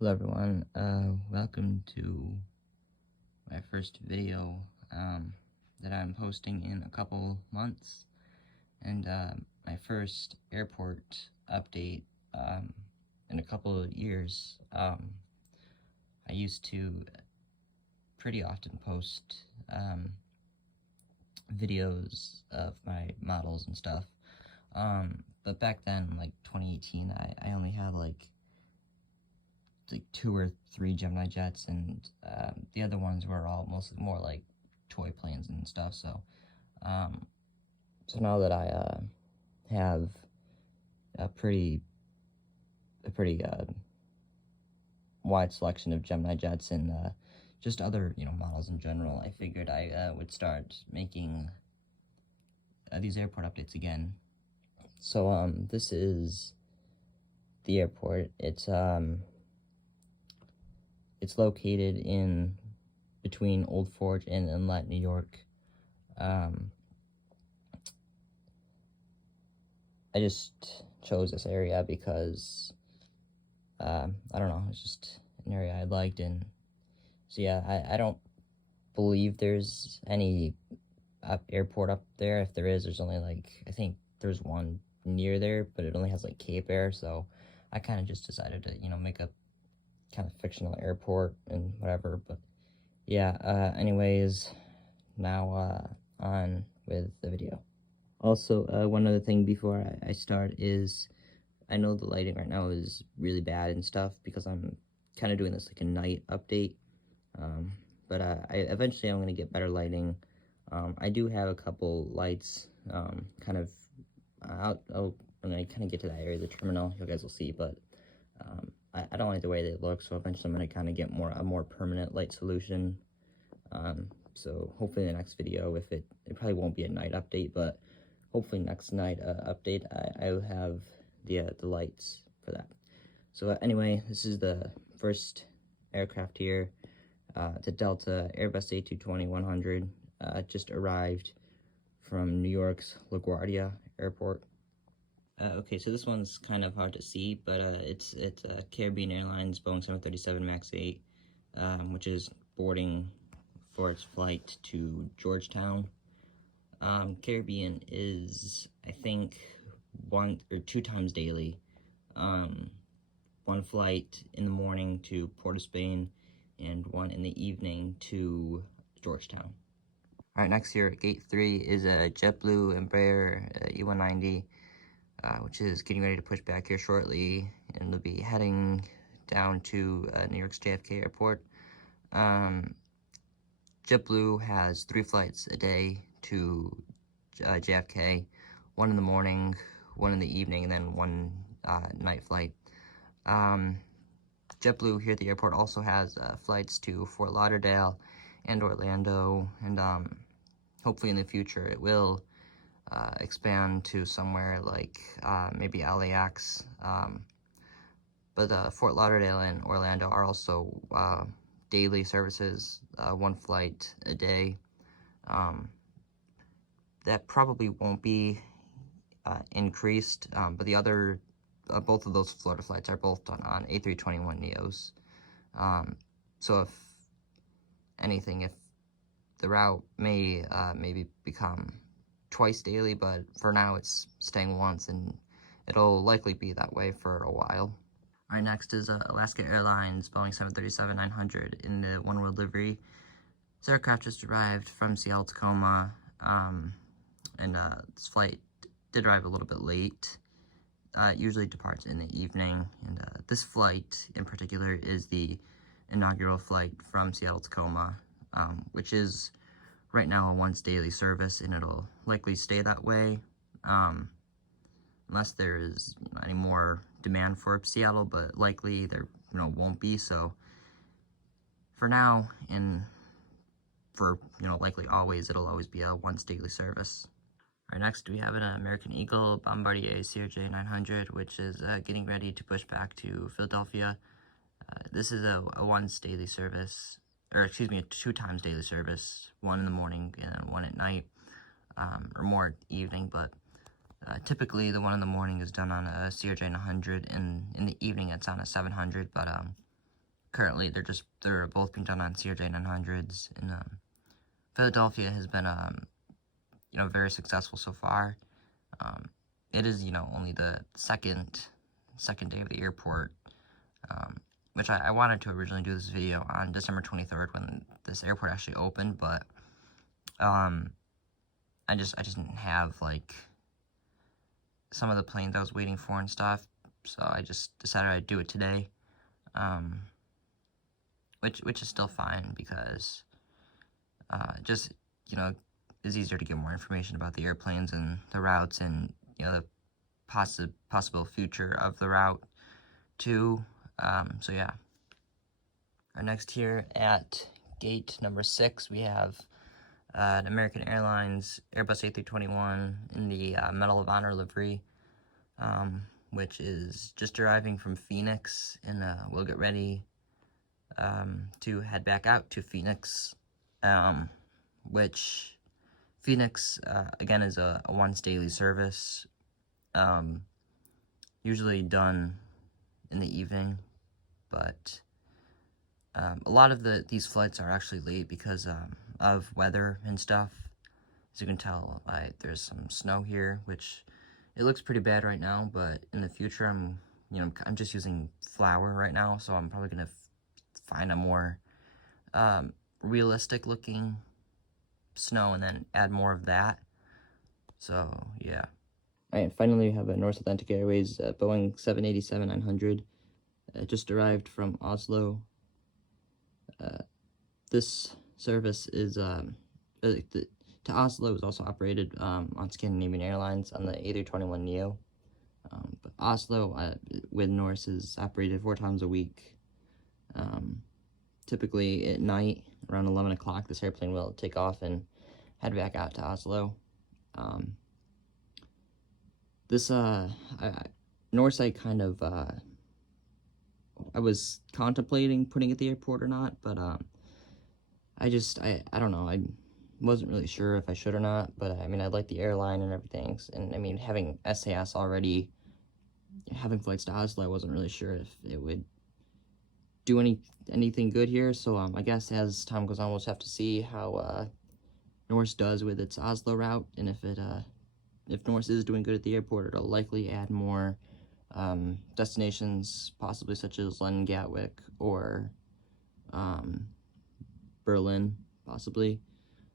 Hello everyone, welcome to my first video that I'm posting in a couple months, and my first airport update in a couple of years. I used to pretty often post videos of my models and stuff, but back then, like 2018, I only had like 2 or 3 Gemini jets, and the other ones were all mostly more like toy planes and stuff. So now that I have a pretty wide selection of Gemini jets and just other models in general, I figured I would start making these airport updates again. So this is the airport. It's located in between Old Forge and Inlet, New York. I just chose this area because, I don't know, it's just an area I liked, and so yeah, I don't believe there's any airport up there. If there is, there's only I think there's one near there, but it only has Cape Air, so I kind of just decided to, make a kind of fictional airport and whatever. But yeah, anyways, now on with the video. Also, one other thing before I start is, I know the lighting right now is really bad and stuff because I'm kind of doing this like a night update, but eventually I'm going to get better lighting. I do have a couple lights kind of when I kind of get to that area of the terminal, you guys will see, but I don't like the way they look, so eventually I'm going to kind of get a more permanent light solution. So hopefully in the next video, if it probably won't be a night update, but hopefully next night update, I will have the lights for that. So anyway, this is the first aircraft here. It's a Delta Airbus A220-100. Just arrived from New York's LaGuardia Airport. Okay, so this one's kind of hard to see, but it's Caribbean Airlines Boeing 737 MAX 8, which is boarding for its flight to Georgetown. Caribbean is, I think, 1 or 2 times daily. One flight in the morning to Port of Spain, and one in the evening to Georgetown. Alright, next here at Gate 3 is a JetBlue Embraer E190, which is getting ready to push back here shortly, and they'll be heading down to New York's JFK Airport. JetBlue has 3 flights a day to JFK, 1 in the morning, 1 in the evening, and then 1 night flight. JetBlue here at the airport also has flights to Fort Lauderdale and Orlando, and hopefully in the future it will expand to somewhere like maybe LAX. But Fort Lauderdale and Orlando are also daily services, 1 flight a day. That probably won't be increased, but the other, both of those Florida flights are both on A321neos. So if anything, if the route may maybe become twice daily, but for now it's staying once, and it'll likely be that way for a while. Alright, next is Alaska Airlines Boeing 737-900 in the One World livery. This aircraft just arrived from Seattle, Tacoma, and this flight did arrive a little bit late. It usually departs in the evening, and this flight in particular is the inaugural flight from Seattle, Tacoma, which is right now a once daily service, and it'll likely stay that way, unless there is any more demand for Seattle, but likely there won't be. So for now, and for likely always, it'll always be a once daily service. Alright, next we have an American Eagle Bombardier CRJ-900, which is getting ready to push back to Philadelphia. This is a once daily service, or excuse me, a 2 times daily service, 1 in the morning and 1 at night, or more at evening, but typically the 1 in the morning is done on a CRJ-900, and in the evening it's on a 700, but currently they're both being done on CRJ 900s, and Philadelphia has been very successful so far. It is only the second day of the airport, which I wanted to originally do this video on December 23rd when this airport actually opened, but I just didn't have like some of the planes I was waiting for and stuff, so I just decided I'd do it today, which is still fine because just it's easier to get more information about the airplanes and the routes and the possible future of the route too. So yeah. Our next here at gate number 6, we have an American Airlines Airbus A321 in the Medal of Honor livery, which is just arriving from Phoenix, and we'll get ready to head back out to Phoenix, which Phoenix, again, is a once daily service, usually done in the evening, but a lot of these flights are actually late because of weather and stuff. As you can tell, there's some snow here, which it looks pretty bad right now, but in the future, I'm just using flour right now, so I'm probably gonna find a more realistic looking snow and then add more of that. So yeah. Alright, finally we have a North Atlantic Airways Boeing 787-900. Just arrived from Oslo. This service is to Oslo is also operated on Scandinavian Airlines on the A321neo. But Oslo with Norse is operated 4 times a week. Typically at night around 11 o'clock, this airplane will take off and head back out to Oslo. Norse, I kind of I was contemplating putting at the airport or not, but I don't know, I wasn't really sure if I should or not, but I mean, I like the airline and everything, and I mean, having SAS already, having flights to Oslo, I wasn't really sure if it would do anything good here, so I guess as time goes on, we'll just have to see how Norse does with its Oslo route, and if Norse is doing good at the airport, it'll likely add more destinations, possibly such as London Gatwick or Berlin, possibly.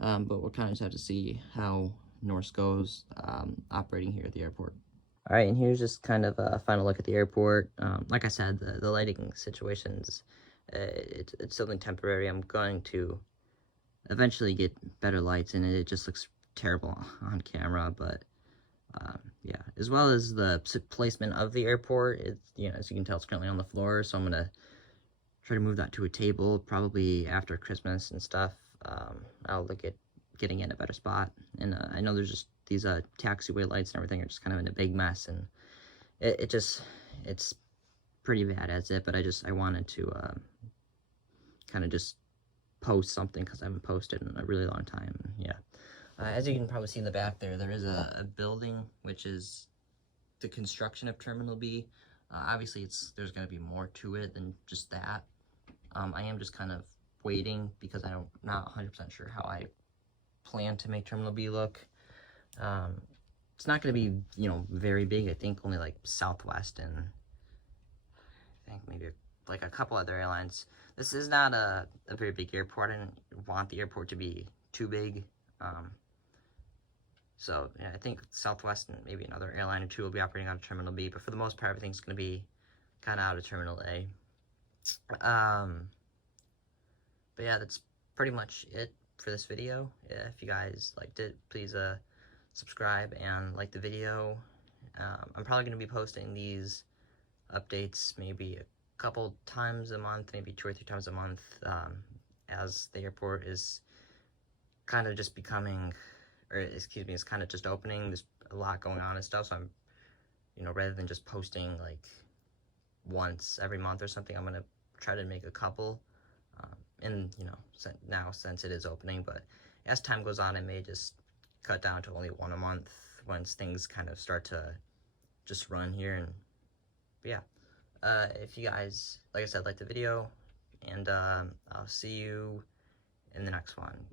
But we'll kind of just have to see how Norse goes operating here at the airport. Alright, and here's just kind of a final look at the airport. Like I said, the lighting situations, it's something temporary. I'm going to eventually get better lights in it. It just looks terrible on camera, but yeah, as well as the placement of the airport, it's, as you can tell, it's currently on the floor, so I'm gonna try to move that to a table, probably after Christmas and stuff. I'll look at getting in a better spot, and I know there's just these taxiway lights and everything are just kind of in a big mess, and it's pretty bad as it, but I wanted to kind of just post something because I haven't posted in a really long time. Yeah. As you can probably see in the back there is a building, which is the construction of Terminal B. Obviously, there's going to be more to it than just that. I am just kind of waiting because I'm not 100% sure how I plan to make Terminal B look. It's not going to be, very big. I think only like Southwest and I think maybe like a couple other airlines. This is not a very big airport. I didn't want the airport to be too big. So yeah, I think Southwest and maybe another airline or two will be operating out of Terminal B, but for the most part, everything's going to be kind of out of Terminal A. But yeah, that's pretty much it for this video. If you guys liked it, please subscribe and like the video. I'm probably going to be posting these updates maybe a couple times a month, maybe 2 or 3 times a month, as the airport is kind of just becoming, or excuse me, it's kind of just opening. There's a lot going on and stuff, so I'm, rather than just posting like once every month or something, I'm gonna try to make a couple, and now since it is opening, but as time goes on, I may just cut down to only 1 a month once things kind of start to just run here. And but yeah, if you guys, like I said, like the video, and I'll see you in the next one.